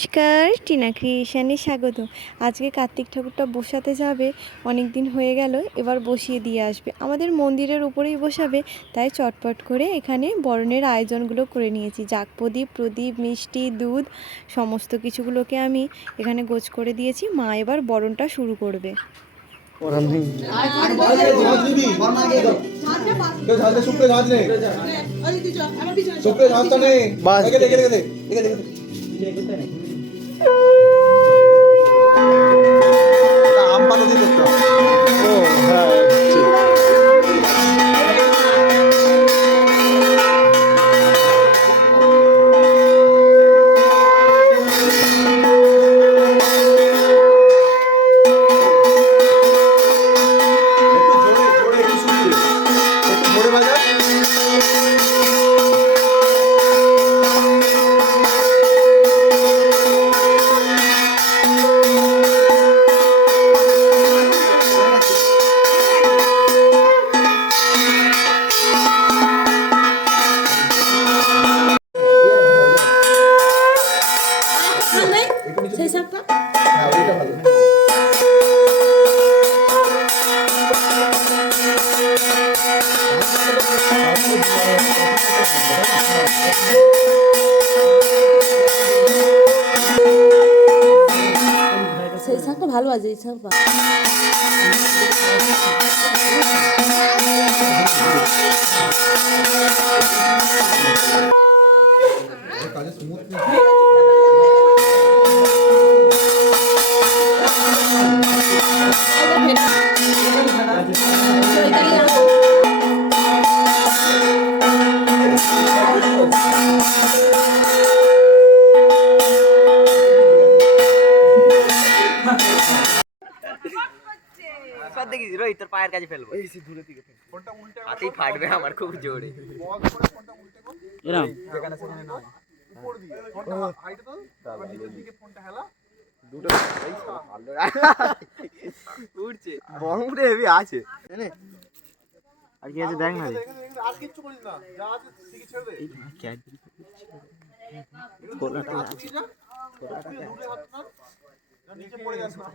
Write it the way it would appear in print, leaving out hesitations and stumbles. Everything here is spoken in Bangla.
নমস্কার, টিনা ক্রিয়েশনে স্বাগত। আজকে কার্তিক ঠাকুরটা বসাতে যাবে, অনেক দিন হয়ে গেল, এবার বসিয়ে দিয়ে আসবে। আমাদের মন্দিরের উপরেই বসাবে, তাই চটপট করে এখানে বরণের আয়োজনগুলো করে নিয়েছি। জাগপ্রদীপ, প্রদীপ, মিষ্টি, দুধ সমস্ত কিছুগুলোকে আমি এখানে গোছ করে দিয়েছি। মা এবার বরণটা শুরু করবে। আম পাতা দিয়ে করতে হবে। সেই শাকটা ভালো আছে, এই শাক দেখিস রোহিত তোর পায়ের কাছে ফেলবো, হাতেই ফাটবে আমার খুব জোরে। উঠছে বমটা হেভি আছে। আর কি আছে দেখ না, আর কিচ্ছু করিস না, যা আছে ঠিকই ছেড়ে দে। খোলাটা আছে, খোলাটা নিচে পড়ে যাস না।